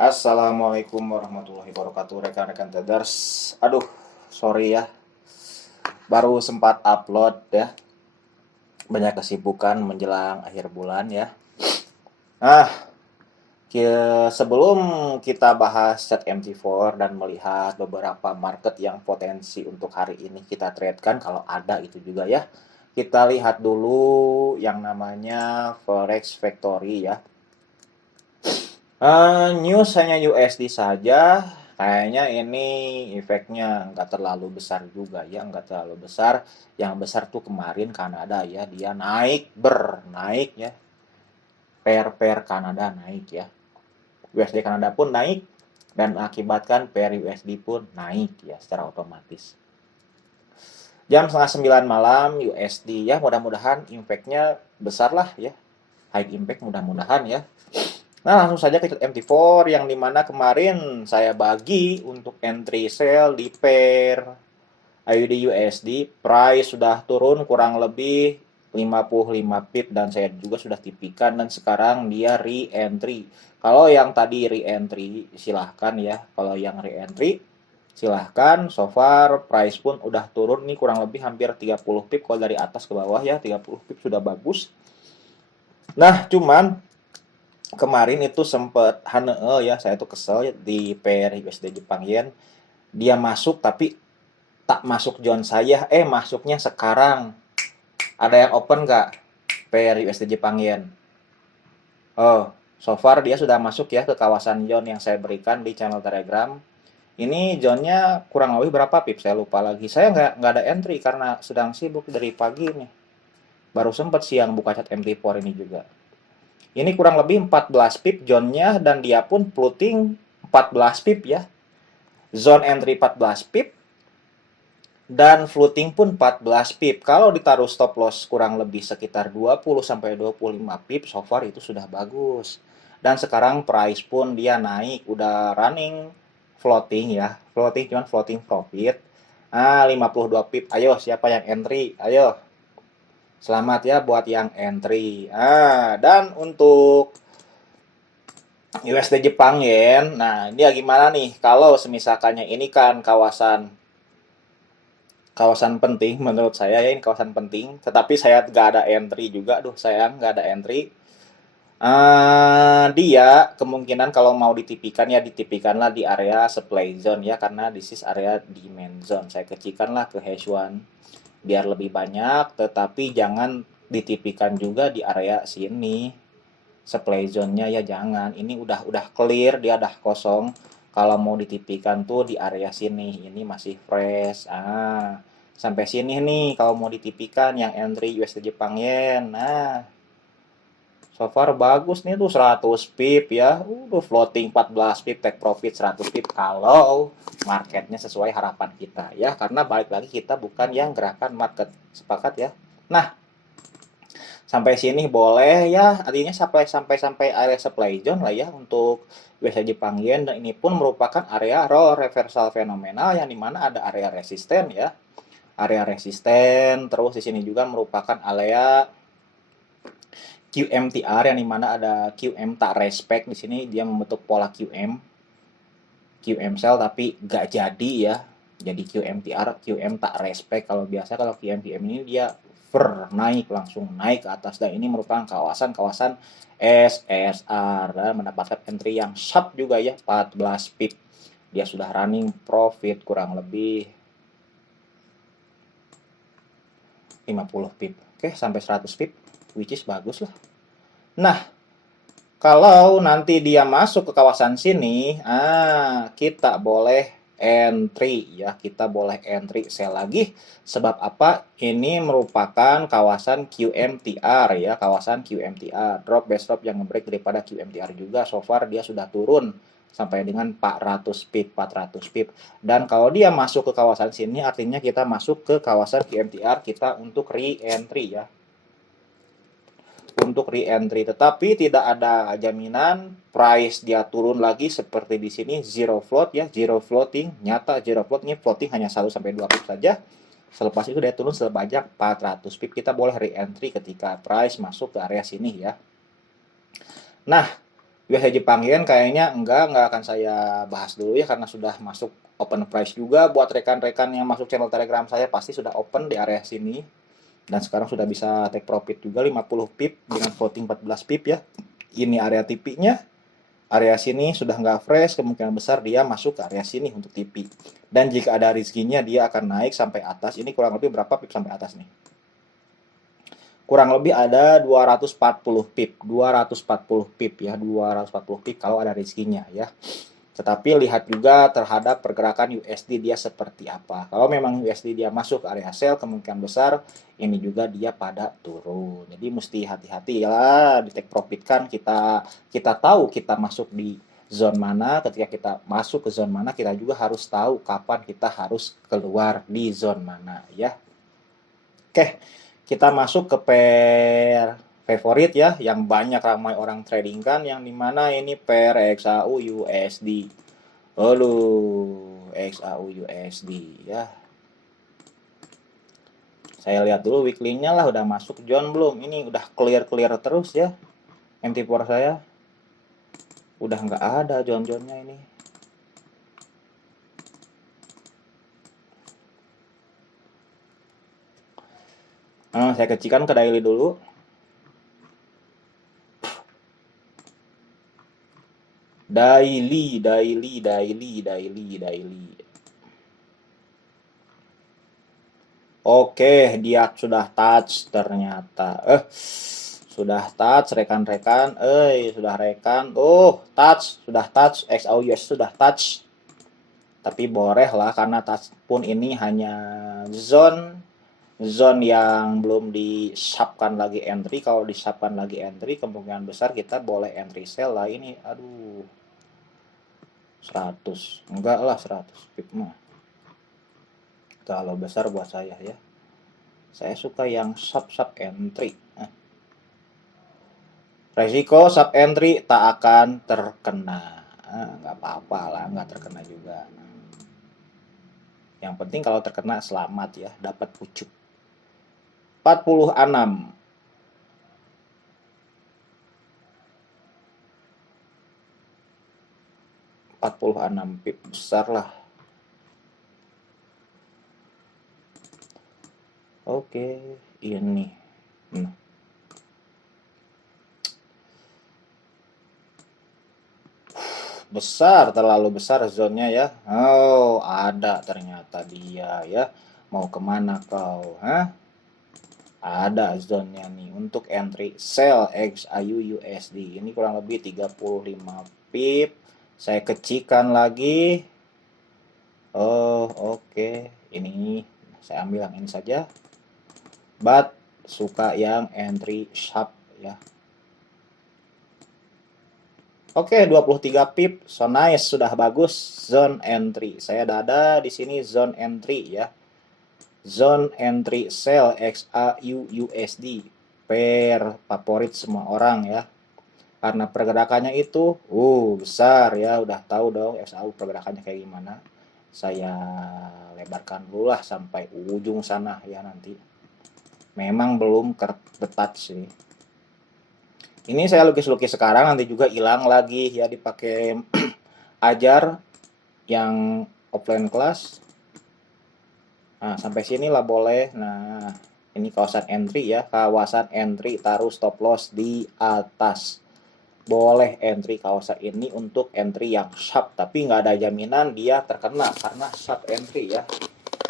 Assalamualaikum warahmatullahi wabarakatuh, rekan-rekan traders. Aduh, sorry ya, baru sempat upload ya. Banyak kesibukan menjelang akhir bulan ya. Ah, sebelum kita bahas chat MT4 dan melihat beberapa market yang potensi untuk hari ini kita tradekan, kalau ada itu juga ya. Kita lihat dulu yang namanya Forex Factory ya. News hanya USD saja. Kayaknya ini efeknya nggak terlalu besar juga ya, nggak terlalu besar. Yang besar tuh kemarin Kanada ya, dia naik ya. Pair Kanada naik ya. USD Kanada pun naik dan akibatkan pair USD pun naik ya secara otomatis. Jam setengah 9 malam USD ya, mudah-mudahan impactnya besar lah ya. High impact mudah-mudahan ya. Nah, langsung saja ke MT4 yang dimana kemarin saya bagi untuk entry sell di pair AUD USD. Price sudah turun kurang lebih 55 pip dan saya juga sudah tipikan dan sekarang dia re-entry. Kalau yang tadi re-entry silahkan ya. Kalau yang re-entry silahkan. So far price pun udah turun nih kurang lebih hampir 30 pip kalau dari atas ke bawah ya. 30 pip sudah bagus. Nah, cuman kemarin itu sempet hanee ya, saya tuh kesel di pair USD Jepang Yen. Dia masuk tapi tak masuk zone saya, masuknya sekarang. Ada yang open nggak pair USD Jepang Yen? Oh, so far dia sudah masuk ya ke kawasan zone yang saya berikan di channel Telegram. Ini zone-nya kurang lebih berapa pip? Saya lupa lagi. Saya nggak ada entry karena sedang sibuk dari pagi nih. Baru sempet siang buka chat MT4 ini juga. Ini kurang lebih 14 pip zone-nya dan dia pun floating 14 pip ya. Zone entry 14 pip dan floating pun 14 pip. Kalau ditaruh stop loss kurang lebih sekitar 20 sampai 25 pip, so far itu sudah bagus. Dan sekarang price pun dia naik, udah running floating ya. Floating cuman floating profit. 52 pip. Ayo siapa yang entry? Ayo. Selamat ya buat yang entry. Dan untuk USD Jepang Yen. Nah, dia gimana nih? Kalau semisalkannya ini kan kawasan penting menurut saya ya, ini kawasan penting. Tetapi saya nggak ada entry juga. Aduh, sayang nggak ada entry. Dia kemungkinan kalau mau ditipikan ya ditipikanlah di area supply zone ya, karena this is area demand zone. Saya kecilkanlah ke hash one biar lebih banyak, tetapi jangan ditipikan juga di area sini. Supply zone-nya ya jangan. Ini udah clear, dia udah kosong. Kalau mau ditipikan tuh di area sini. Ini masih fresh. Sampai sini nih kalau mau ditipikan yang entry USD Jepang Yen. Nah, so far bagus nih tuh 100 pip ya. Udah floating 14 pip, take profit 100 pip kalau marketnya sesuai harapan kita ya. Karena balik lagi kita bukan yang gerakan market. Sepakat ya. Nah, sampai sini boleh ya, artinya sampai area supply zone lah ya untuk biasa Jepang Yen, dan ini pun merupakan area role reversal fenomenal yang dimana ada area resisten ya, area resisten. Terus di sini juga merupakan area QMTR yang dimana ada QM tak respect. Di sini dia membentuk pola QM sell tapi gak jadi ya, jadi QM tak respect. Kalau biasa kalau QM ini dia naik langsung naik ke atas, dan ini merupakan kawasan SSR dan mendapatkan entry yang sharp juga ya, 14 pip. Dia sudah running profit kurang lebih 50 pip. Oke, sampai 100 pip, which is bagus lah. Nah, kalau nanti dia masuk ke kawasan sini, kita boleh entry ya, kita boleh entry sell lagi. Sebab apa? Ini merupakan kawasan QMTR ya, kawasan QMTR. Drop base drop yang nge-break daripada QMTR juga. So far dia sudah turun sampai dengan 400 pip. Dan kalau dia masuk ke kawasan sini, artinya kita masuk ke kawasan QMTR kita untuk re-entry ya, untuk re-entry. Tetapi tidak ada jaminan price dia turun lagi seperti di sini zero float ya, zero floating, nyata zero float. Ini floating hanya 1 sampai 2 pip saja. Selepas itu dia turun sebanyak 400 pip. Kita boleh re-entry ketika price masuk ke area sini ya. Nah, USD Jepang Yen kayaknya nggak akan saya bahas dulu ya, karena sudah masuk open price juga. Buat rekan-rekan yang masuk channel Telegram saya pasti sudah open di area sini. Dan sekarang sudah bisa take profit juga 50 pip dengan floating 14 pip ya. Ini area TP-nya. Area sini sudah nggak fresh, kemungkinan besar dia masuk ke area sini untuk TP. Dan jika ada rezekinya dia akan naik sampai atas. Ini kurang lebih berapa pip sampai atas nih? Kurang lebih ada 240 pip. 240 pip ya, 240 pip kalau ada rezekinya ya. Tetapi lihat juga terhadap pergerakan USD dia seperti apa. Kalau memang USD dia masuk ke area sell, kemungkinan besar ini juga dia pada turun. Jadi mesti hati-hati ya, di take profit kan kita tahu kita masuk di zone mana. Ketika kita masuk ke zone mana, kita juga harus tahu kapan kita harus keluar di zone mana ya. Oke, kita masuk ke pair favorit ya, yang banyak ramai orang trading kan, yang dimana ini pair XAU USD. Halo, XAU USD ya. Saya lihat dulu weekly-nya lah, udah masuk zone belum? Ini udah clear terus ya. MT4 saya udah nggak ada zone-zonenya ini. Saya kecilkan ke daily dulu. Daily. Oke, dia sudah touch ternyata. Sudah touch rekan-rekan. Sudah rekan. Sudah touch. XAUUS sudah touch. Tapi boleh lah, karena touch pun ini hanya zone yang belum disubkan lagi entry. Kalau disubkan lagi entry, kemungkinan besar kita boleh entry sell lah ini. Aduh, 100 enggak lah, 100 pip mah kalau besar buat saya ya. Saya suka yang sub entry. Resiko sub entry tak akan terkena. Nggak apa-apa lah, nggak terkena juga. Yang penting kalau terkena selamat ya, dapat pucuk. 46. 46 pip besar lah. Oke, ini. Besar, terlalu besar zonnya ya. Oh, ada ternyata dia ya. Mau kemana kau? Ada zonnya nih untuk entry sell XAU USD. Ini kurang lebih 35 pip. Saya kecilkan lagi. Oke. Ini saya ambil yang ini saja. But suka yang entry sharp ya. Oke, 23 pip. So nice, sudah bagus zone entry. Saya ada di sini zone entry ya. Zone entry sell XAU USD. Pair favorit semua orang ya. Karena pergerakannya itu besar ya, udah tahu dong XAU pergerakannya kayak gimana. Saya lebarkan dulu lah sampai ujung sana ya nanti. Memang belum ketat sih. Ini saya lukis-lukis sekarang, nanti juga hilang lagi ya dipakai ajar yang offline kelas. Nah, sampai sini lah boleh. Nah, ini kawasan entry ya, kawasan entry, taruh stop loss di atas. Boleh entry kawasan ini untuk entry yang sharp, tapi nggak ada jaminan dia terkena karena sharp entry ya.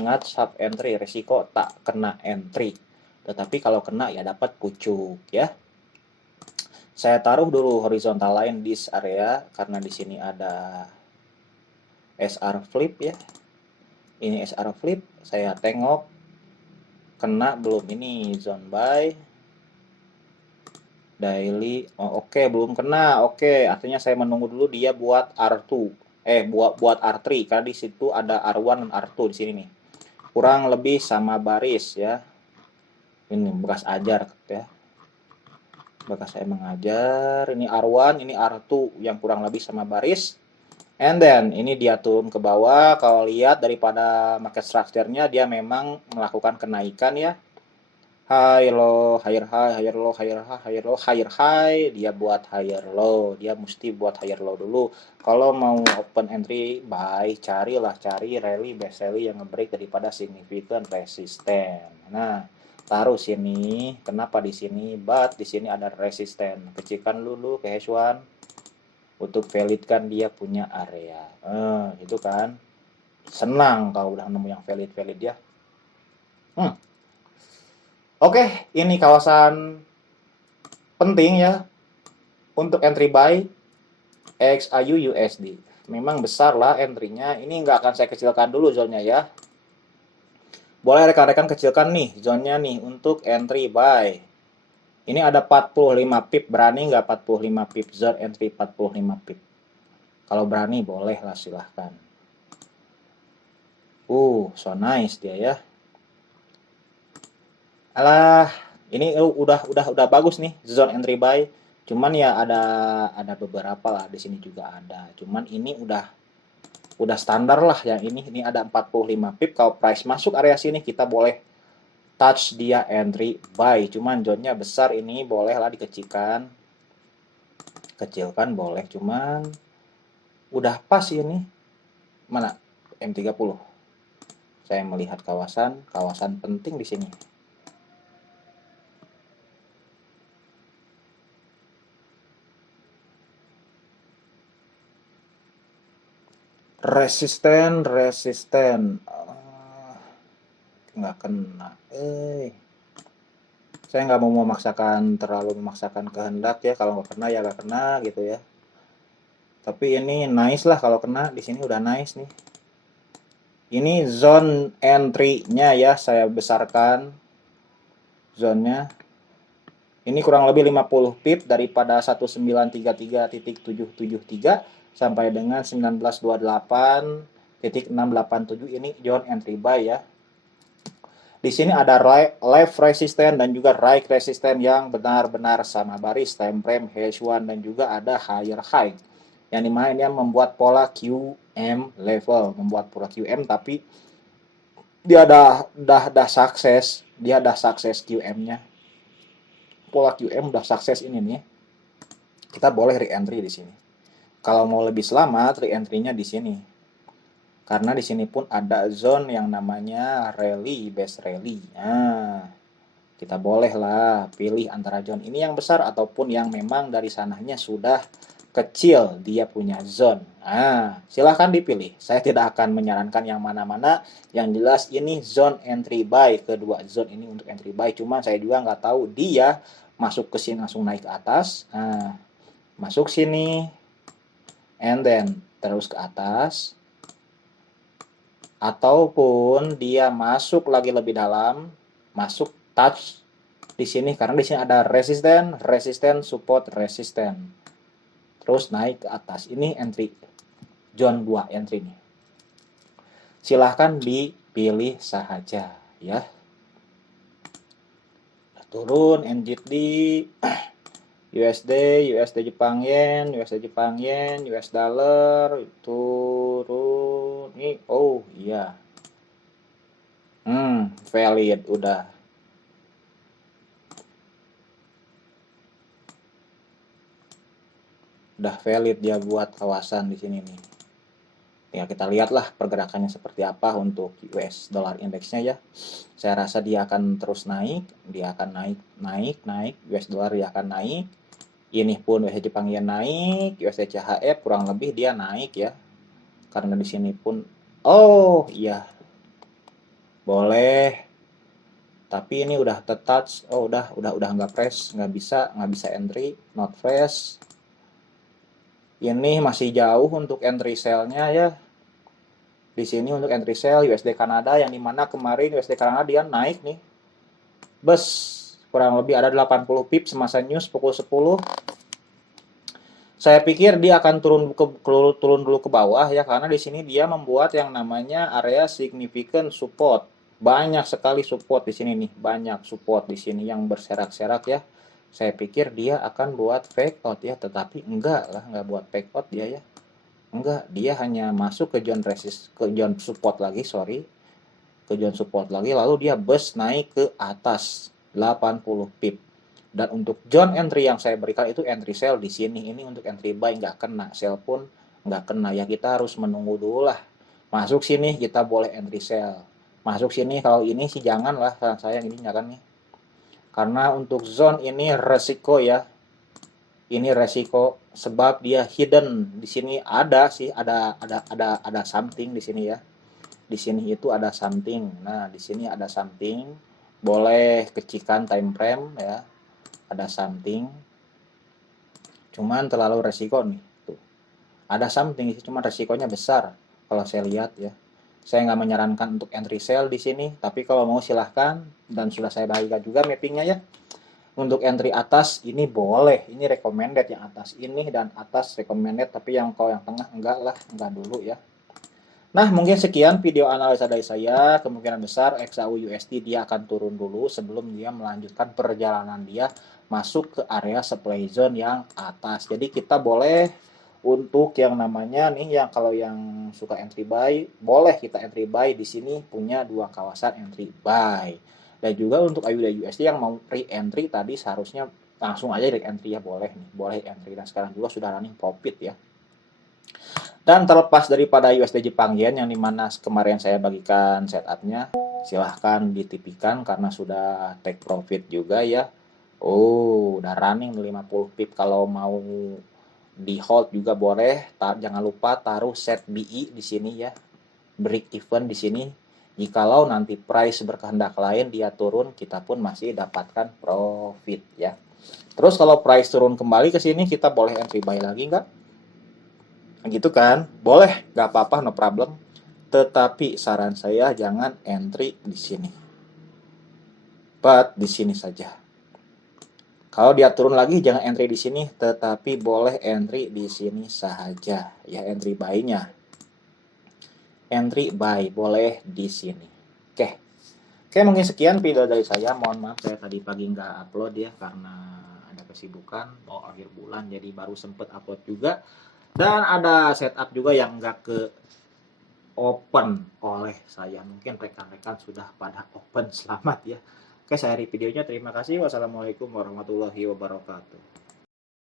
Ingat, sharp entry resiko tak kena entry, tetapi kalau kena ya dapat pucuk ya. Saya taruh dulu horizontal line di area karena di sini ada SR flip ya. Ini SR flip, saya tengok kena belum, ini zone buy daily. Oke, belum kena. Oke, artinya saya menunggu dulu dia buat R2. Buat R3 karena di situ ada R1 dan R2 di sini nih. Kurang lebih sama baris ya. Ini bekas ajar ya. Bekas saya mengajar. Ini R1, ini R2 yang kurang lebih sama baris. And then ini dia turun ke bawah. Kalau lihat daripada market structure-nya dia memang melakukan kenaikan ya. high low, higher high, higher low, higher high, higher low, higher high, dia buat higher low, dia mesti buat higher low dulu. Kalau mau open entry buy, cari rally best rally yang nge-break daripada significant resistance. Nah, taruh sini. Kenapa di sini? But di sini ada resisten. Kecilkan dulu ke H1 untuk validkan dia punya area. Itu kan. Senang kalau udah nemu yang valid ya. Oke, ini kawasan penting ya untuk entry buy XAU USD. Memang besar lah entry-nya. Ini nggak akan saya kecilkan dulu zone-nya ya. Boleh rekan-rekan kecilkan nih zone-nya nih untuk entry buy. Ini ada 45 pip, berani nggak 45 pip zone entry 45 pip? Kalau berani boleh lah, silahkan. So nice dia ya. Alah, ini udah bagus nih zone entry buy. Cuman ya ada beberapa lah di sini juga ada. Cuman ini udah standar lah yang ini ada 45 pip. Kalau price masuk area sini kita boleh touch dia entry buy. Cuman zone-nya besar, ini boleh lah dikecilkan. Kecilkan boleh, cuman udah pas ini. Mana M30? Saya melihat kawasan penting di sini. Resisten nggak kena. Saya nggak mau terlalu memaksakan kehendak ya. Kalau nggak kena ya nggak kena gitu ya. Tapi ini nice lah kalau kena. Di sini udah nice nih. Ini zone entry-nya ya, saya besarkan zone-nya. Ini kurang lebih 50 pip daripada 1933.773 sampai dengan 1928.687. Ini zone entry buy ya. Di sini ada left resistance dan juga right resistance yang benar-benar sama baris, time frame H1, dan juga ada higher high. Yang dimana ini membuat pola QM level, membuat pola QM, tapi dia dah sukses, QM-nya. Pola QM udah sukses ini nih. Kita boleh re-entry di sini. Kalau mau lebih selamat, re-entry-nya di sini. Karena di sini pun ada zone yang namanya rally, best rally. Nah, kita boleh lah pilih antara zone ini yang besar ataupun yang memang dari sananya sudah kecil dia punya zone. Nah, silahkan dipilih. Saya tidak akan menyarankan yang mana-mana. Yang jelas ini zone entry buy. Kedua zone ini untuk entry buy. Cuma saya juga nggak tahu dia masuk ke sini langsung naik ke atas. Nah, masuk sini. And then terus ke atas. Ataupun dia masuk lagi lebih dalam. Masuk touch di sini. Karena di sini ada resisten, support, resisten. Terus naik ke atas. Ini entry. Zone 2 entry nih. Silahkan dipilih saja ya. Turun NZD, USD Jepang Yen, US dollar turun. Nih, iya. Valid udah. Udah valid dia buat kawasan di sini nih. Ya, kita lihatlah pergerakannya seperti apa untuk US dollar indeksnya ya. Saya rasa dia akan terus naik, naik, US dollar dia akan naik. Ini pun USD Jepang Yen naik, USD CHF kurang lebih dia naik ya. Karena di sini pun iya. Boleh. Tapi ini udah touch, udah nggak press, nggak bisa entry, not fresh. Ini masih jauh untuk entry sell-nya ya. Di sini untuk entry sell USD Kanada yang dimana kemarin USD Kanada dia naik nih. Kurang lebih ada 80 pip semasa news pukul 10. Saya pikir dia akan turun dulu ke bawah ya, karena di sini dia membuat yang namanya area significant support. Banyak sekali support di sini nih, banyak support di sini yang berserak-serak ya. Saya pikir dia akan buat fake out ya, tetapi enggak buat fake out dia ya. Enggak, dia hanya masuk ke zone support lagi, lalu dia burst naik ke atas. 80 pip. Dan untuk zone entry yang saya berikan itu entry sell di sini. Ini untuk entry buy nggak kena, sell pun nggak kena. Ya kita harus menunggu dulu lah. Masuk sini kita boleh entry sell. Masuk sini kalau ini sih jangan lah, saya ini jangan nih. Karena untuk zone ini resiko ya. Ini resiko sebab dia hidden. Di sini ada sih, ada something di sini ya. Di sini itu ada something. Nah, di sini ada something. Boleh kecikan time frame ya. Ada something. Cuman terlalu resiko nih. Tuh. Ada something, cuman resikonya besar kalau saya lihat ya. Saya nggak menyarankan untuk entry sell di sini, tapi kalau mau silahkan, dan sudah saya bagikan juga mappingnya ya. Untuk entry atas ini boleh, ini recommended yang atas ini dan atas recommended, tapi yang kalau yang tengah enggak lah, enggak dulu ya. Nah, mungkin sekian video analisa dari saya. Kemungkinan besar XAU USD dia akan turun dulu sebelum dia melanjutkan perjalanan dia masuk ke area supply zone yang atas. Jadi kita boleh untuk yang namanya nih, yang kalau yang suka entry buy, boleh kita entry buy di sini, punya dua kawasan entry buy. Dan juga untuk AUD USD yang mau re-entry tadi seharusnya langsung aja direct entry ya, boleh nih, boleh entry. Dan sekarang juga sudah running profit ya. Dan terlepas daripada USD Jepang Yen yang dimana kemarin saya bagikan setupnya, silahkan ditipikan karena sudah take profit juga ya. Oh, udah running 50 pip. Kalau mau di hold juga boleh. Jangan lupa taruh set BI di sini ya. Break even di sini. Jikalau nanti price berkehendak lain dia turun, kita pun masih dapatkan profit ya. Terus kalau price turun kembali ke sini, kita boleh entry buy lagi nggak? Gitu kan, boleh, nggak apa-apa, no problem. Tetapi saran saya jangan entry di sini, but di sini saja. Kalau dia turun lagi jangan entry di sini, tetapi boleh entry di sini saja ya, entry buy-nya. Entry buy boleh di sini. Oke, mungkin sekian video dari saya. Mohon maaf saya tadi pagi nggak upload ya karena ada kesibukan mau akhir bulan, jadi baru sempet upload juga. Dan ada setup juga yang nggak ke open oleh saya. Mungkin rekan-rekan sudah pada open, selamat ya. Oke, saya akhiri videonya. Terima kasih. Wassalamualaikum warahmatullahi wabarakatuh.